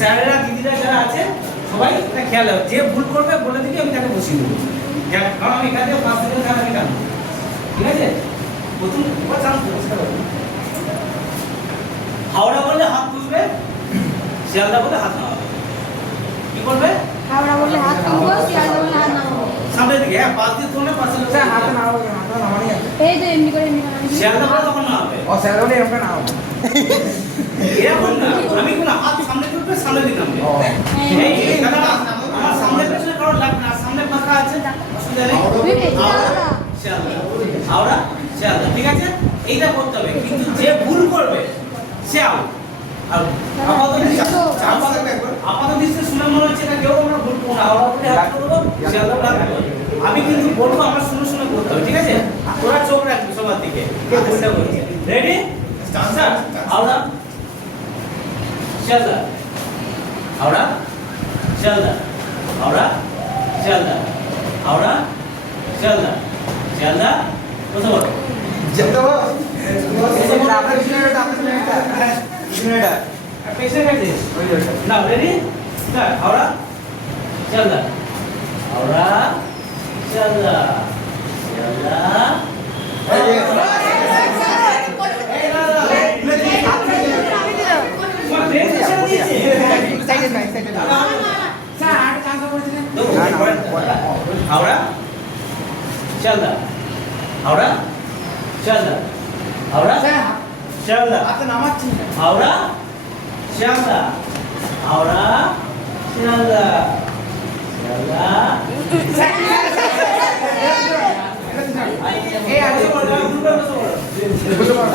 স্যারেরা দিদিরা যারা আছে সবাই এটা খেয়াল রাখো, যে ভুল করবে বলে দিবি, আমি তাকে বসিয়ে দেবো। কারণ আমি এখান থেকে 5 সেকেন্ড খেলা আমি টানবো, ঠিক আছে? প্রথম চান্স হাওড়া বললে হাত তুলবে, শিয়ালদা বললে হাত নামাবে। কি করবে? হাওড়া বললে হাত তুলবো, শিয়ালদা বললে হাত নামাবো। সামনের দিকে, হ্যাঁ, 5 দিয়ে তুললে 5 সেকেন্ড হাতে নামাবো, হাতে নামানি আছে। এই তো এমনি করে এমনি করে। শিয়ালদা বলে তখন নামাবে। ও স্যার বলে এরকম নামাবো। এরকম না, আমি কোনো হাত সামনে তুলবে, সামনে দিকে নামবে। ও এই কারণ আমার সামনে পেছনে কারণ লাগবে না, সামনে ফাঁকা আছে, অসুবিধা নেই। হাওড়া শিয়ালদা, ঠিক আছে? এইটা করতে হবে, কিন্তু যে ভুল করবে সে আউট। আর আপাতত দৃষ্টি শুনে মনে হচ্ছে না কেউ আমরা ভুল করবো না, হাওড়া বলে হাত করবো, শিয়ালদা বলে হাত করবো। আমি কিন্তু বলবো আমরা শুনে শুনে করতে হবে, ঠিক আছে? তোরা চোখ রাখবি সবার দিকে, ভুলটা করছে। রেডি? স্টার্ট। হাওড়া শিয়ালদা, হাওড়া শিয়ালদা, হাওড়া শিয়ালদা, হাওড়া শিয়ালদা, শিয়ালদা কোথাও বলো? যেতে হবে। আপনার সিনেমাটা, আপনার সিনেমাটা। পেছনে গেছিস? ওই ওইটা। না, রেডি? স্টার্ট। হাওড়া শিয়ালদা, হাওড়া শিয়ালদা, শিয়ালদা। এই যে তোমার ব্রেক ছেড়ে দিয়েছে। সাইডে না, সাইডে না। স্যার আর কাজ করছিলেন? হাওড়া শিয়ালদা, হাওড়া শিয়ালদা, হাওড়া স্যার শিয়ালদা, হাতে নামাচ্ছি না। হাওড়া শিয়ালদা, হাওড়া শিয়ালদা, শিয়ালদা। এই আগে বসো বলো, বসো বলো।